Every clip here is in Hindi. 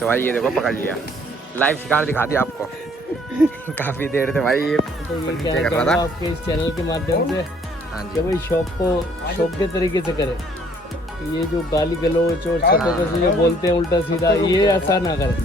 तो भाई ये देखो पकड़ लिया, लाइव शिकार दिखा दिया आपको। काफी देर से भाई ये तो ये नीचे क्या कर रहा कहना था। आपके इस चैनल के माध्यम से हाँ कि जी, भाई शौक को शौक के तरीके से करें। ये जो गाली गलौच और छतों से जो बोलते हैं उल्टा सीधा, ये ऐसा ना करें।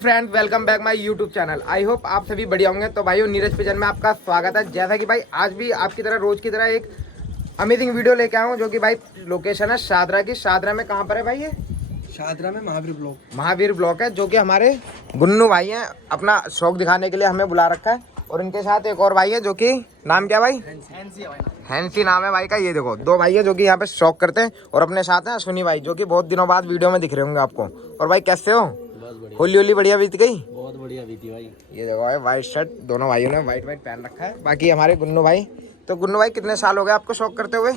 Friends welcome back my YouTube channel. I hope आप सभी बढ़िया होंगे। तो भाई नीरज पिजन में आपका स्वागत है। जैसा कि भाई आज भी आपकी तरह रोज की तरह एक अमेजिंग वीडियो लेके आया हूँ, जो कि भाई लोकेशन है शादरा की। शादरा में कहाँ पर है भाई? ये शादरा में महावीर ब्लॉक है, जो कि हमारे गुन्नू भाई हैं, अपना शौक दिखाने के लिए हमें बुला रखा है। और इनके साथ एक और भाई है, जो कि नाम क्या भाई? हैंसी नाम है भाई का। ये देखो दो भाई है जो कि यहाँ पे शौक करते हैं। और अपने साथ हैं सुनी भाई, जो कि बहुत दिनों बाद वीडियो में दिख रहे होंगे आपको। और भाई कैसे हो? होली होली बढ़िया बीत गई? बहुत बढ़िया बीती भाई। ये देखो भाई व्हाइट शर्ट, दोनों भाइयों ने व्हाइट पहन रखा है। बाकी हमारे गुन्नू भाई। तो गुन्नू भाई कितने साल हो गए आपको शौक करते हुए?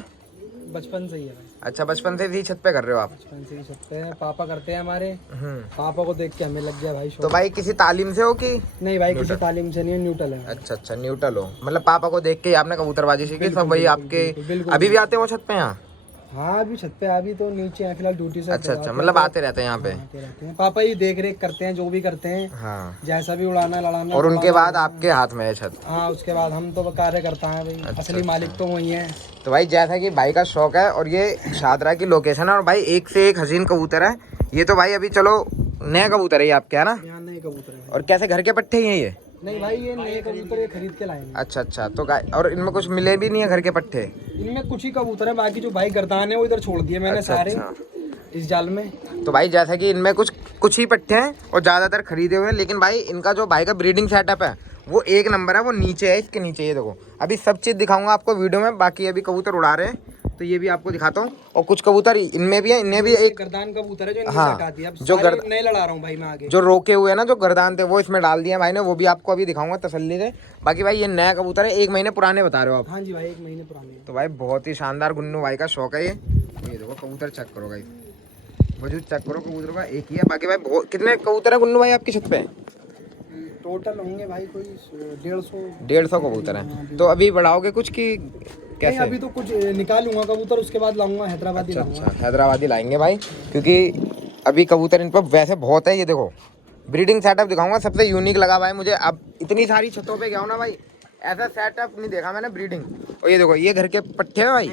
बचपन से ही है भाई, अच्छा, बचपन से इसी छत पे कर रहे हो आप? बचपन से ही सकते हैं। पापा करते हैं हमारे, पापा को देख के हमें लग गया भाई शौक। तो भाई किसी तालीम से हो कि? नहीं भाई, किसी तालीम से नहीं है, न्यूट्रल है। अच्छा अच्छा, न्यूट्रल हो, मतलब पापा को देख के ही आपने कबूतरबाजी सीखी। सब भाई आपके बिल्कुल। अभी भी आते हो छत पे यहाँ? हाँ अभी छत पे, अभी तो नीचे हैं फिलहाल ड्यूटी से। अच्छा अच्छा, मतलब आते रहते हैं यहाँ पे? आते रहते हैं, पापा ही देख रेख करते हैं, जो भी करते हैं। हाँ, जैसा भी उड़ाना लड़ाना। और उनके बाद आपके हाथ में है छत? हाँ, उसके बाद हम तो कार्य करता है भाई। असली मालिक तो वही है। तो भाई जैसा कि भाई का शौक है, और ये शादरा की लोकेशन है, और भाई एक से एक हसीन कबूतर है। ये तो भाई अभी चलो नया कबूतर है ये आपके, है ना? यहाँ नए कबूतर है। और कैसे घर के पट्टे ही हैं ये? नहीं भाई, ये नए कबूतर ये खरीद के लाए हैं। अच्छा अच्छा, तो और इनमें कुछ मिले भी नहीं है घर के पट्टे? इनमें कुछ ही कबूतर है, बाकी जो भाई गर्दान है वो इधर छोड़ दिए मैंने। अच्छा, सारे अच्छा। इस जाल में। तो भाई जैसा कि इनमें कुछ ही पट्टे हैं और ज़्यादातर खरीदे हुए हैं। लेकिन भाई इनका जो भाई का ब्रीडिंग सेटअप है वो एक नंबर है। वो नीचे है, इसके नीचे। ये देखो अभी सब चीज़ दिखाऊंगा आपको वीडियो में। बाकी अभी कबूतर उड़ा रहे हैं तो ये भी आपको दिखाता हूँ। और कुछ कबूतर इनमें भी है, इनमें भी एक गर्दान कबूतर है जो हाँ, हटा दिया। अब जो नए लड़ा रहा हूँ भाई मैं आगे। जो रोके हुए हैं ना, जो गर्दान थे, वो इसमें डाल दिए भाई ने। वो भी आपको अभी दिखाऊंगा तसल्ली से। बाकी भाई ये नया कबूतर है, 1 महीने पुराने बता रहे हो आप? हाँ जी भाई, 1 महीने पुराने। तो भाई बहुत ही शानदार गुन्नू भाई का शौक है ये। ये देखो कबूतर चेक करो भाई, वजूद चेक करो कबूतर का। एक ही है। बाकी भाई बहुत कितने कबूतर है गुन्नू भाई आपकी छत पे? टोटल होंगे भाई कोई 150 कबूतर हैं। तो अभी बढ़ाओगे कुछ कि कैसे? अभी तो कुछ निकालूंगा कबूतर, उसके बाद लाऊंगा हैदराबादी। अच्छा, हैदराबादी लाएंगे भाई, क्योंकि अभी कबूतर इन पर वैसे बहुत है। ये देखो ब्रीडिंग सेटअप दिखाऊंगा, सबसे यूनिक लगा भाई मुझे। अब इतनी सारी छतों पे गया हूँ ना भाई, ऐसा सेटअप नहीं देखा मैंने ब्रीडिंग। और ये देखो ये घर के पट्टे हैं भाई?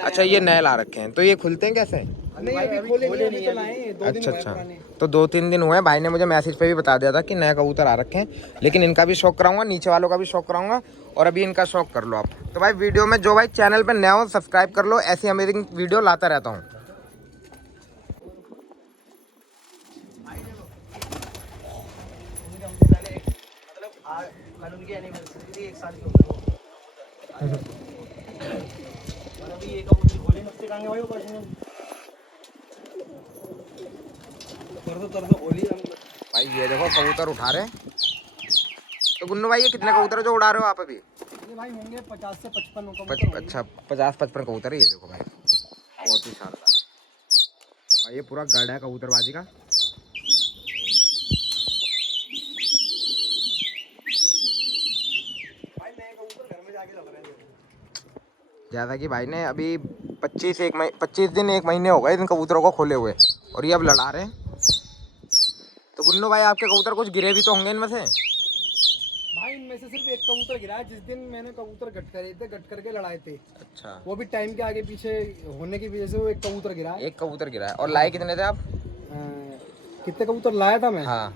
अच्छा, ये नए ला रखे हैं। तो ये खुलते हैं कैसे? नहीं अभी खोले नहीं, तो लाए 2 दिन अच्छा हुए अच्छा, पुराने। तो 2-3 दिन हुए हैं। भाई ने मुझे मैसेज पे भी बता दिया था कि नए कबूतर आ रखे हैं। लेकिन इनका भी शौक कराऊंगा, नीचे वालों का भी शौक कराऊंगा, और अभी इनका शौक कर लो आप। तो भाई वीडियो में जो भाई चैनल पे नया हो सब्सक्राइब कर लो, ऐसी अमेजिंग वीडियो लाता रहता हूँ। भाई ये देखो कबूतर उठा रहे हैं। तो गुन्नू भाई ये कितने कबूतर जो उड़ा रहे हो आप अभी? ये भाई होंगे 50 से 55 अच्छा, 50-55 कबूतर है। ये देखो भाई बहुत ही शानदार भाई, ये पूरा गढ़ है कबूतरबाजी का। जैसा कि भाई ने अभी 25 दिन 1 महीने हो गए इन कबूतरों को खोले हुए, और ये अब लड़ा रहे हैं। तो गुन्नू भाई आपके कबूतर कुछ गिरे भी तो होंगे इनमें से? भाई इनमें से सिर्फ एक कबूतर गिरा है, जिस दिन मैंने कबूतर गट करे थे, गट करके लड़ाए थे। अच्छा, वो भी टाइम के आगे पीछे होने की वजह से वो एक कबूतर गिरा है। एक कबूतर गिरा है। और लाए कितने थे आप? कितने कबूतर लाया था मैं? हाँ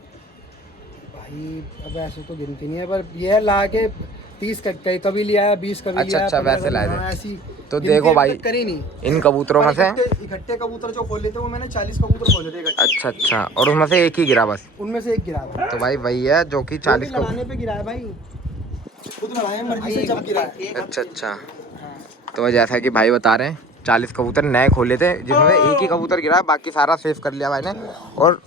भाई अब ऐसे तो गिनती नहीं है, पर यह ला के 30 कभी लिया, 20 कभी अच्छा लिया। अच्छा, वैसे लाए थे। ऐसी तो देखो भाई करी नहीं। इन कबूतरों में से इकट्ठे कबूतर जो खोले थे वो मैंने 40 कबूतर खोले थे इकट्ठे। अच्छा अच्छा, और उसमें से एक ही गिरा बस? उनमें से एक गिरा था। तो भाई वही है जो कि 40 को लड़ाने पे गिरा है भाई, खुद लड़ाए मर्जी से जब गिरा है। अच्छा अच्छा, तो जैसा कि भाई बता रहे हैं 40 कबूतर नए खोले थे, जिसमें एक ही कबूतर गिरा है, बाकी सारा सेव कर लिया भाई ने। और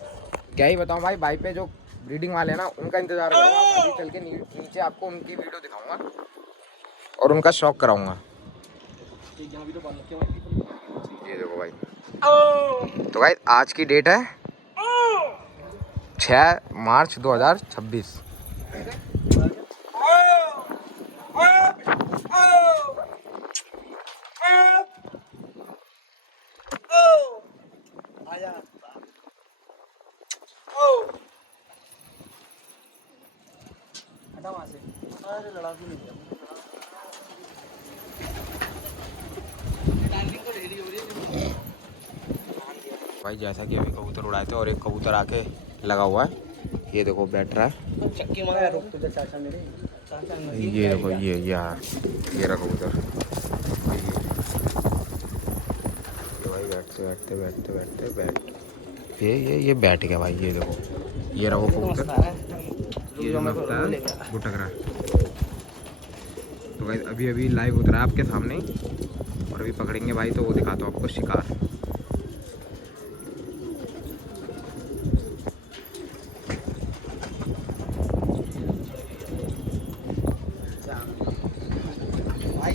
क्या ही बताऊं भाई पे जो ब्रीडिंग वाले हैं ना, उनका इंतजार करूँगा। अभी चल के नीचे आपको उनकी वीडियो दिखाऊंगा और उनका शौक कराऊंगा। ये देखो भाई, तो भाई आज की डेट है 6 मार्च 2026। भाई जैसा कि अभी कबूतर उड़ाए थे और एक कबूतर आके लगा हुआ है, ये देखो बैठ रहा है। चक्की मारा रुक तो चाचा मेरे ये देखो ये हाँ ये रहा कबूतर। ये भाई बैठते बैठते बैठते बैठते बैठ ये बैठ गया भाई। ये देखो ये रहा वो कबूतर, ये जो लगता है भुटक रहा है। तो भाई अभी अभी लाइव उतरा है आपके सामने ही, और अभी पकड़ेंगे भाई तो वो दिखाता हूँ आपको शिकार।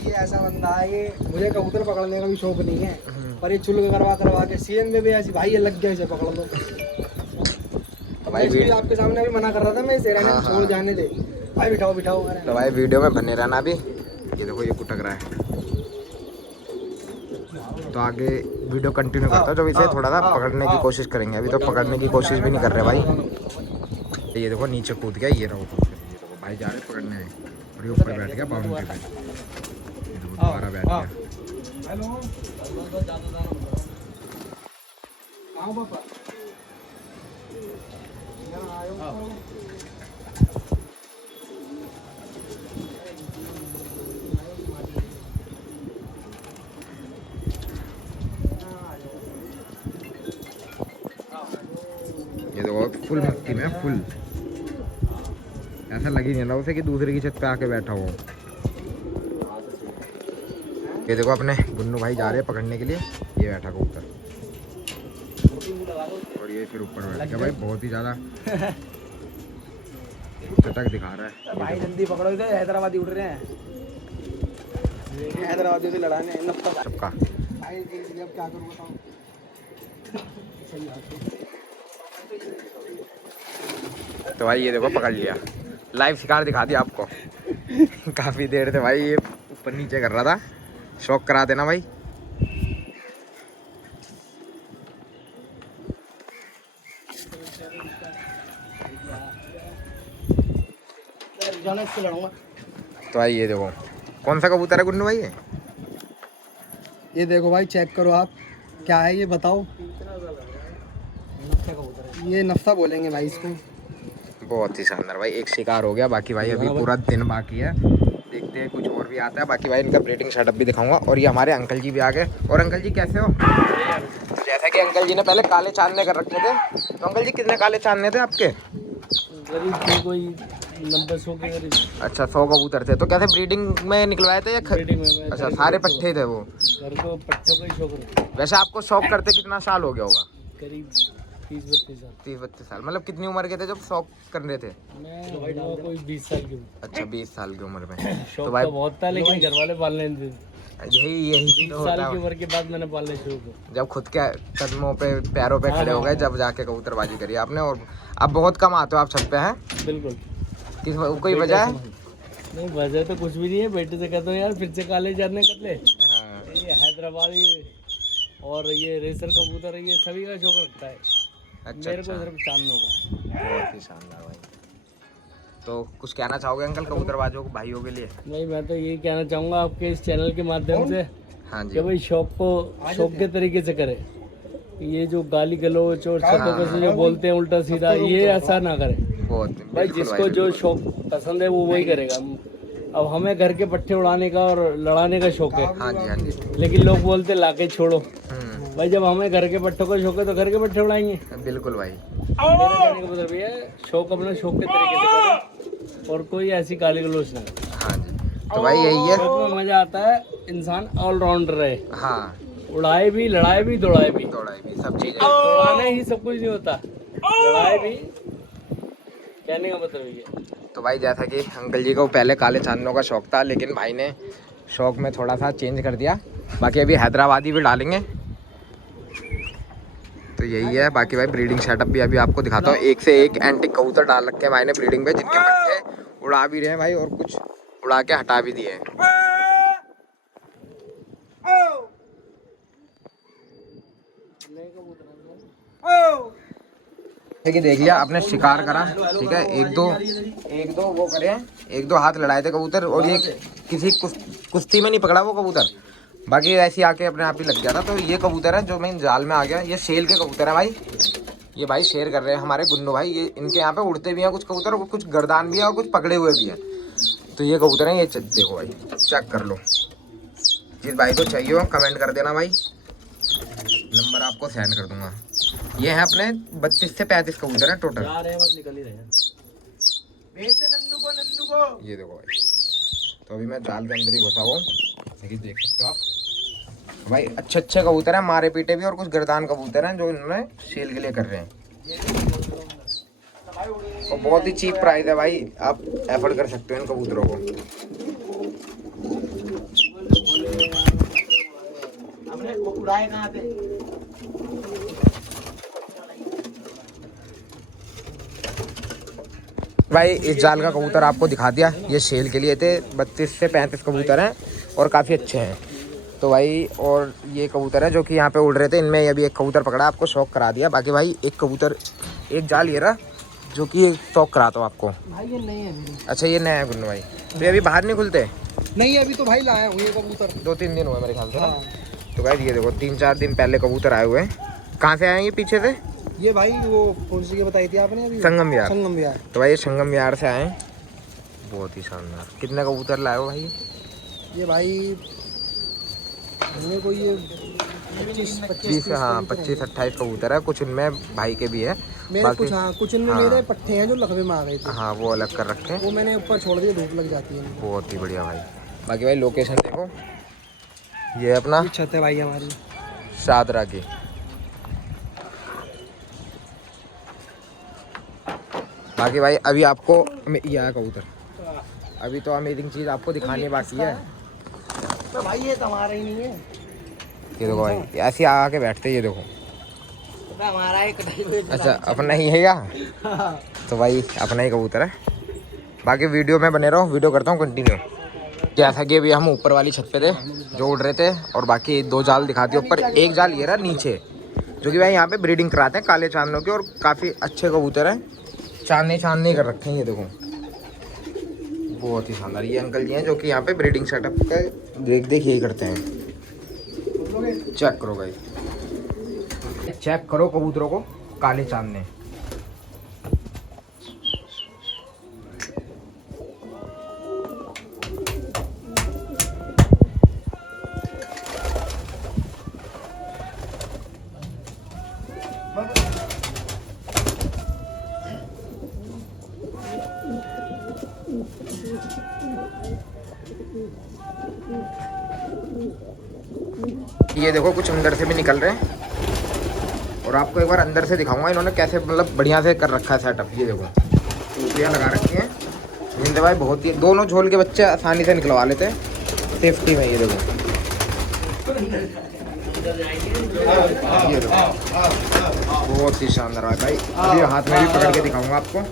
ये ऐसा बंदा है कि मुझे कबूतर पकड़ने का भी शौक नहीं है, पर ये चुल करवा करवा के सीजन में भी ऐसी भाई ये लग गया इसे पकड़ लो। भाई मैं आपके सामने अभी मना कर रहा था, मैं इसे रहने को छोड़ जाने दे भाई, बिठाओ बिठाओ। तो भाई वीडियो में बने रहना अभी। ये देखो ये पुटक रहा है, तो आगे वीडियो कंटिन्यू करता हूँ जब इसे थोड़ा सा पकड़ने की कोशिश करेंगे। अभी तो पकड़ने की कोशिश भी नहीं कर रहे भाई। ये देखो नीचे कूद गया, ये रहो कबूतर। ये देखो भाई जा रहे पकड़ने में, और ये ऊपर बैठ गया बाउंड्री पे। दोबारा बैठ गया। हेलो आओ पापा, ये देखो फुल मस्ती में, फुल ऐसा लग ही नहीं रहा उसे कि दूसरे की छत पे आके बैठा हुआ। ये देखो अपने गुन्नू भाई जा रहे हैं पकड़ने के लिए, ये बैठा कबूतर, और ये फिर ऊपर बैठ गया भाई। बहुत ही ज़्यादा चटक दिखा रहा है भाई। जल्दी पकड़ो, इधर हैदराबादी उड़ रहे हैं, हैदराबादी से लड़ाने सबका। भाई अब क्या करूँ बताओ। तो भाई ये देखो पकड़ लिया, लाइव शिकार दिखा दिया आपको। काफ़ी देर से भाई ये ऊपर नीचे कर रहा था, शौक करा देना भाई। तो भाई ये देखो कौन सा कबूतर है गुन्नू भाई ये देखो भाई, चेक करो आप, क्या है ये बताओ। ये नफ्सा बोलेंगे भाई इसको। बहुत ही शानदार भाई, एक शिकार हो गया। बाकी भाई अभी पूरा दिन बाकी है, देखते हैं कुछ और भी आता है। बाकी भाई इनका ब्रीडिंग सेटअप भी दिखाऊंगा। और ये हमारे अंकल जी भी आ गए। और अंकल जी कैसे हो? तो जैसा कि अंकल जी ने पहले काले चांदने कर रखे थे, तो अंकल जी कितने काले चांदने थे आपके? कोई 90-100 के करीब। अच्छा 100 कबूतर थे। तो कैसे ब्रीडिंग में निकलवाए थे या ब्रीडिंग में? अच्छा सारे पट्टे थे वो? घर को पट्टों का ही शौक रखता। वैसे आपको शौक करते कितना साल हो गया होगा? करीब 30-32 साल। 30-32 साल। मतलब कितनी उम्र के थे जब शौक कर रहे थे? मैं कोई 20 साल की हूँ। अच्छा 20 साल की उम्र में। शौक तो भाई तो बहुत था, लेकिन घर वाले पालने नहीं देते। यही 20 तो साल होता की है। उम्र के बाद मैंने पालने शुरू किया। जब खुद के कदमों पे पैरों पे खड़े हो गए, जब जाके कबूतरबाजी करी आपने। और अब बहुत कम आते हो आप छत पे हैं? बिल्कुल। किस कोई वजह है? नहीं वजह तो कुछ भी नहीं है। बेटे से कहता हूँ यार फिर से काले जानने कतले, हाँ। ये हैदराबादी और ये रेसर कबूतर, ये सभी का शौक रखता है। अच्छा मेरे को अच्छा, सिर्फ चांदनों का। बहुत ही शानदार भाई। तो कुछ कहना चाहोगे अंकल कबूतरबाजों को, भाइयों के लिए? नहीं, मैं तो यही कहना चाहूँगा आपके इस चैनल के माध्यम से हाँ जी। कि भाई शौक को शौक के तरीके से करे। ये जो गाली गलौच और शब्दों से जो बोलते हैं उल्टा सीधा, ये ऐसा ना करे बहुत भाई। जिसको जो शौक पसंद है वो वही करेगा। अब हमें घर के पट्टे उड़ाने का और लड़ाने का शौक है, हाँ जी हाँ जी। लेकिन लोग बोलते लाके छोड़ो। भाई जब हमें घर के पट्टों का शौक है तो घर के पट्टे उड़ाएंगे। बिल्कुल भाई। मेरे कहने का मतलब ये है, शौक अपने शौक के तरीके से करो और कोई ऐसी गाली गलौच ना करे। हाँ जी। तो भाई यही है, शौक में मजा आता है, इंसान ऑलराउंडर रहे, हाँ उड़ाए भी, लड़ाए भी, दौड़ाए भी। दौड़ाई भी सब चीजें। दौड़ाने ही सब कुछ नहीं होता, लड़ाए भी। कहने का मतलब ये है। तो भाई जैसा कि अंकल जी को पहले काले चांदनों का शौक था, लेकिन भाई ने शौक में थोड़ा सा चेंज कर दिया। बाकी अभी हैदराबादी भी डालेंगे, तो यही है। बाकी भाई ब्रीडिंग सेटअप भी अभी आपको दिखाता हूँ। एक से एक एंटिक कबूतर डाल रखे हैं भाई ने ब्रीडिंग पे, जिनके पट्टे उड़ा भी रहे हैं भाई, और कुछ उड़ा के हटा भी दिए हैं। कि देख लिया आपने शिकार करा, ठीक है, एक दो वो करे, एक दो हाथ लड़ाए थे कबूतर, और ये किसी कुश्ती में नहीं पकड़ा वो कबूतर, बाकी ऐसे आके अपने आप ही लग गया था। तो ये कबूतर है जो मैं जाल में आ गया, ये शेल के कबूतर है भाई। ये भाई शेयर कर रहे हैं हमारे गुन्नू भाई, ये इनके यहाँ पे उड़ते भी हैं कुछ कबूतर, कुछ गर्दान भी है और कुछ पकड़े हुए भी हैं। तो ये कबूतर हैं, ये देखो भाई, चेक कर लो। जिस भाई को चाहिए हो कमेंट कर देना भाई, नंबर आपको सेंड कर दूंगा। ये है अपने 32 से 35 कबूतर है टोटल। निकल ही रहे हैं। ये देखो भाई, तो अभी मैं जाल के अंदर ही घुसा हुआ हूँ, देख सकते हो आप भाई। अच्छे कबूतर हैं, मारे पीटे भी, और कुछ गर्दान कबूतर हैं जो इन्होंने सेल के लिए कर रहे हैं। और बहुत ही चीप प्राइस है भाई, आप एफोर्ड कर सकते हो इन कबूतरों को। हमने वो उड़ाए कहाँ थे? भाई इस जाल का कबूतर आपको दिखा दिया, ये सेल के लिए थे। 32 से 35 कबूतर हैं और काफ़ी अच्छे हैं। तो भाई और ये कबूतर है जो कि यहाँ पे उड़ रहे थे, इनमें अभी एक कबूतर पकड़ा, आपको शौक करा दिया। बाकी भाई एक कबूतर, एक जाल ये रहा जो कि शौक कराता हूँ आपको। भाई ये नहीं है मेरी। अच्छा ये नया है गुन्नू भाई, तो ये अभी बाहर नहीं खुलते? नहीं अभी तो भाई लाया हूँ ये कबूतर, 2-3 दिन हुए मेरे ख्याल से। हाँ। तो भाई ये देखो 3-4 दिन पहले कबूतर आए हुए हैं। कहाँ से आए हैं ये पीछे से? ये भाई वो कौन सी बताई थी आपने अभी? संगम विहार। संगम विहार। तो भाई ये संगम विहार से आए हैं, बहुत ही शानदार। कितने कबूतर लाए हो भाई? ये भाई मेरे को ये 25 हाँ 25-28 कबूतर है, कुछ इनमें भाई के भी है मेरे बाकी। कुछ, हाँ कुछ इनमें हाँ। मेरे पट्टे हैं जो लकवे में आ गए थे, हाँ वो अलग कर रखे हैं, वो मैंने ऊपर छोड़ दिए, धूप लग जाती है। बहुत ही बढ़िया भाई। बाकी भाई लोकेशन देखो, ये अपना छत है भाई हमारी शादरा की। बाकी भाई अभी आपको ये आया कबूतर, अभी तो अमेजिंग चीज़ आपको दिखानी बाकी है। तो भाई ये तो हमारा ही नहीं है, ये देखो भाई, ऐसे आके बैठते, ये देखो। तो हमारा ही कटाई हुई। अच्छा अपना ही है क्या? तो भाई अपना ही कबूतर है। बाकी वीडियो में बने रहो, वीडियो करता हूँ कंटिन्यू। जैसा कि अभी हम ऊपर वाली छत पे थे जो उड़ रहे थे, और बाकी 2 जाल दिखाती है ऊपर, एक जाल ये रहा नीचे, जो कि भाई यहाँ पे ब्रीडिंग कराते हैं काले चांदों के, और काफ़ी अच्छे कबूतर हैं, चांदनी कर रखे हैं। ये देखो बहुत ही शानदार, ये अंकल जी हैं जो कि यहाँ पे ब्रीडिंग सेटअप का देख यही करते हैं। चेक करो भाई, चेक करो कबूतरों को, काले चांद ने। ये देखो कुछ अंदर से भी निकल रहे हैं, और आपको एक बार अंदर से दिखाऊंगा इन्होंने कैसे मतलब बढ़िया से कर रखा है सेटअप। ये देखो टूटियाँ लगा रखी हैं जिनसे भाई बहुत ही, दोनों झोल के बच्चे आसानी से निकलवा लेते हैं सेफ्टी में। ये देखो बहुत ही शानदार है भाई, अभी हाथ में भी पकड़ के दिखाऊंगा आपको।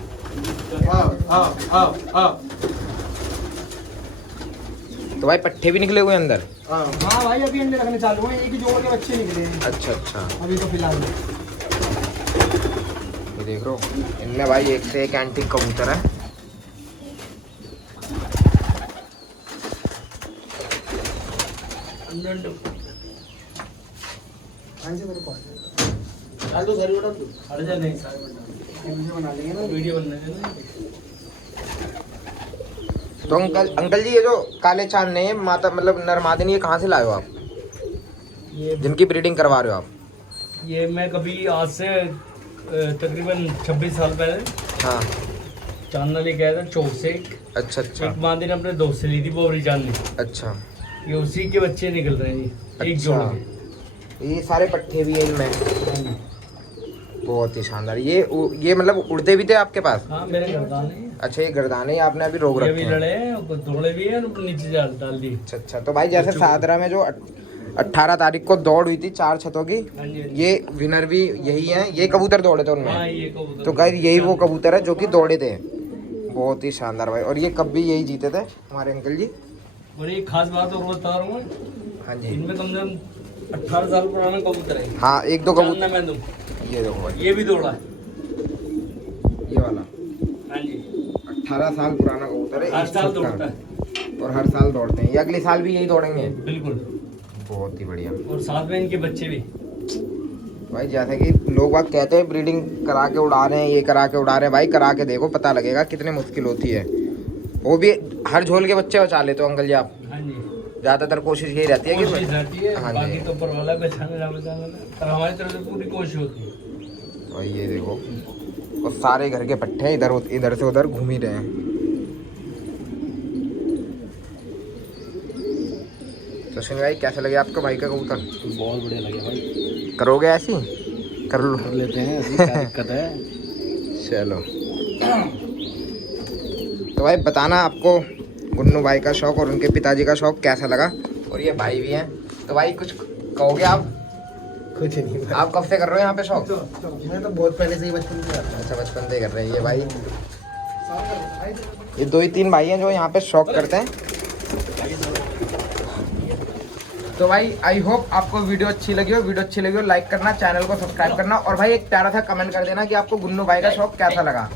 तो भाई पट्टे भी निकले हुए अंदर? हाँ भाई अभी अंडे रखने चालू हैं, एक ही जोड़ के बच्चे निकले हैं। अच्छा अच्छा, अभी तो फिलहाल ये देख रहे हो, इनमें भाई एक से एक एंटीक कबूतर है। तो अंकल जी ये जो काले चांद ने माता मतलब नरमादिनी, ये कहाँ से लाए हो आप, ये जिनकी ब्रीडिंग करवा रहे हो आप? ये मैं कभी आज से तकरीबन 26 साल पहले हाँ चांदना लेके आया था चौक से। अच्छा अच्छा एक मादी ने अपने दोस्त से ली थी बोरी चांदनी, अच्छा ये उसी के बच्चे निकल रहे हैं, एक अच्छा। जोड़ के। ये सारे पट्टे भी हैं इनमें, बहुत ही शानदार। ये मतलब उड़ते भी थे आपके पास? हाँ मेरे गर्दान है। अच्छा ये गर्दाने आपने अभी रोक ये रखे भी हैं? लड़े हैं, कुछ दौड़े भी हैं, और नीचे डाल दी। अच्छा अच्छा। तो भाई जैसे सादरा में जो 18 तारीख को दौड़ हुई थी 4 छतों की, हाँ जी, ये विनर भी यही है, ये कबूतर दौड़े थे हाँ उनमें। ये कबूतर। तो गाइस यही वो कबूतर है जो कि दौड़े थे, बहुत ही शानदार भाई। और ये कब भी यही जीते थे हमारे अंकल जी। और एक खास बात और बता रहा हूँ, हाँ जी, इनमें कम से कम 18 साल पुराना कबूतर है। हाँ एक दो कबूतर जानना मैं दूं, ये देखो भाई, ये भी दौड़ा है। ये वाला हाँ जी 18 साल पुराना कबूतर है हर इस साल छत का। दौड़ता है और हर साल दौड़ते हैं, ये अगले साल भी यही दौड़ेंगे। बिल्कुल। बहुत ही बढ़िया और साथ में इनके बच्चे भी। भाई, जैसे कि लोग बात कहते हैं ब्रीडिंग करा के उड़ा रहे हैं, ये करा के उड़ा रहे हैं, भाई करा के देखो पता लगेगा कितनी मुश्किल होती है। वो भी हर झोल के बच्चे बचा लेते हो अंकल जी आप। हाँ जी ज्यादातर कोशिश यही रहती है कोशिश रहती है, हाँ जी। बाकी तो ऊपर वाला बचाने पर हमारी तरफ से पूरी कोशिश होती है। भाई ये देखो, और सारे घर के पट्टे इधर से उधर घूम ही रहे हैं। तो सुन भाई, कैसा लगे आपको भाई का कबूतर? बहुत बढ़िया लगे भाई। करोगे ऐसी? कर लो, कर लेते हैं, अभी क्या दिक्कत है। चलो। तो भाई बताना आपको गुन्नू भाई का शौक और उनके पिताजी का शौक कैसा लगा। और ये भाई भी हैं, तो भाई कुछ कहोगे आप? कुछ नहीं। आप कब से कर रहे हो यहाँ पे शौक? मैं तो बहुत पहले से ही बचपन से आता अच्छा, बचपन से कर रहे हैं ये भाई। ये 2 ही 3 भाई हैं जो यहाँ पे शौक करते हैं। तो भाई आई होप आपको वीडियो अच्छी लगी हो। वीडियो अच्छी लगी हो लाइक करना, चैनल को सब्सक्राइब करना, और भाई एक प्यारा सा कमेंट कर देना कि आपको गुन्नू भाई का शौक कैसा लगा।